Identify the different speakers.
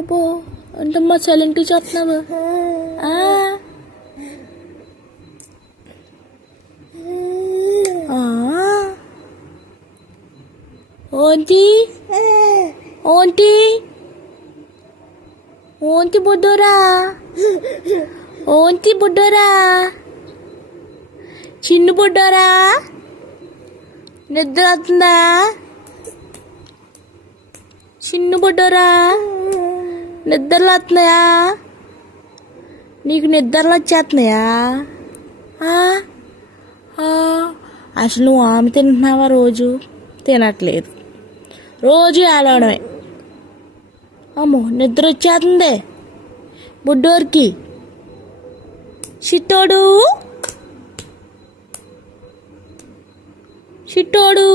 Speaker 1: అబ్బో ఏంటమ్మా సైలెంట్గా చేస్తున్నావు. ఓంటి ఓంటి ఓంటి బుడ్డోరా? ఓంటి బుడ్డోరా? చిన్న బుడ్డోరా? నిద్ర వస్తుందా? చిన్న బుడ్డోరా? నిద్రలు వస్తున్నాయా నీకు నిద్రలు వచ్చేస్తున్నాయా అసలు నువ్వు ఆమె తింటున్నావా రోజు? తినట్లేదు. రోజు ఏడవడమే. అమ్మో నిద్ర వచ్చేస్తుంది బుడ్డోరికి. చిట్టోడు చిట్టోడు